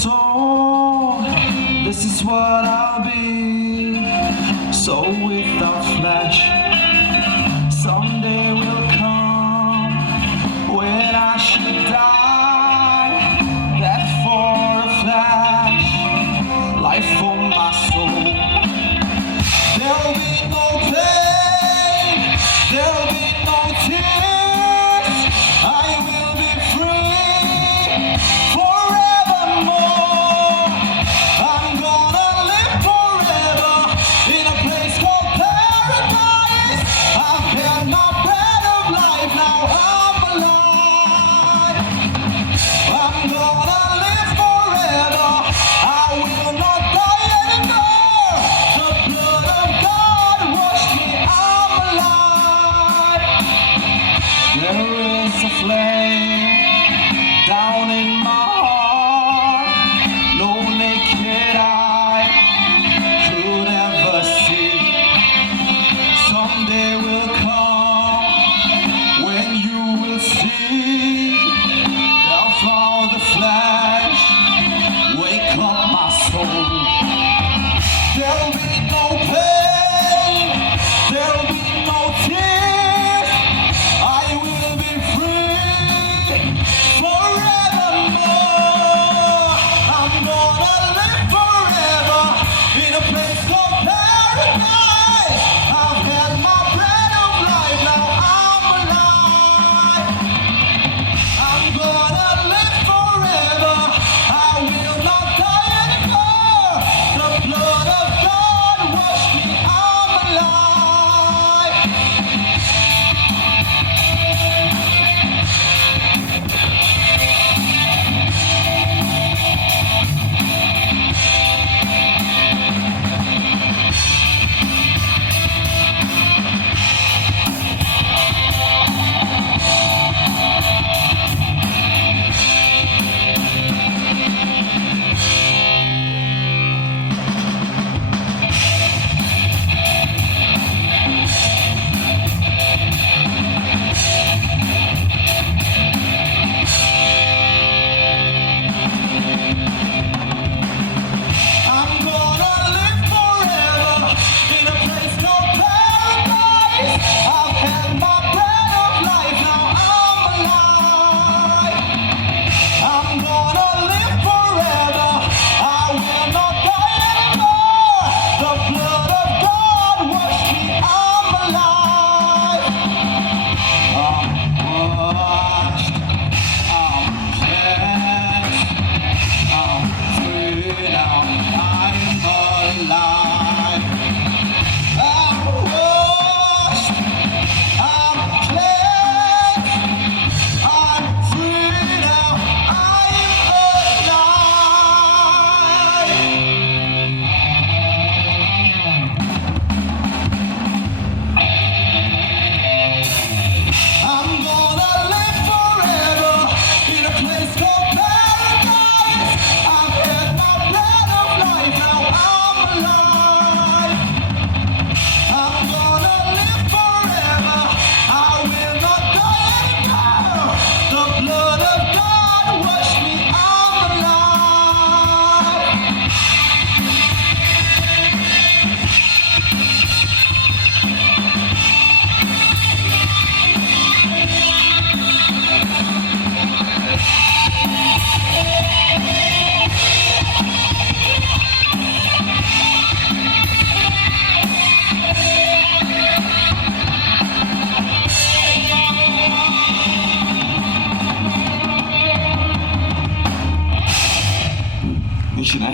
soul, this is what I'll be. So without flesh, someday will come when I should die. That for a flash, life for my soul. There'll be no pain, there'll be no tears. I will be free forevermore. I'm gonna live forever in a place called paradise. I've had my breath of life, now I'm alive. I'm gonna live forever, I will not die anymore. The blood of God washed me, I'm alive. There is a flame down in my heart, no naked eye could ever see. Someday will come when you will see. I'll follow the flash, wake up my soul. There'll be no pain, there'll be no tears. I will be free forevermore. I'm gonna live forever in a place called paradise. I've had my breath of life, now I'm alive. I'm gonna live forever, I will not die anymore. The blood of God washed me, I'm alive. I'm gonna live forever in a place called paradise. I've had my breath of life, now I'm alive. I'm gonna live forever, I will not die anymore. The blood of God washed me, I'm alive. I'm washed, I'm cleansed, I'm free now, I'm alive. I'm washed, I'm cleansed, I'm free now, I'm alive. I'm gonna live forever in a place called paradise. I've had my breath of life, now I'm alive. I'm gonna live forever, I will not die anymore. The blood of God washed me, I'm alive. Myślę,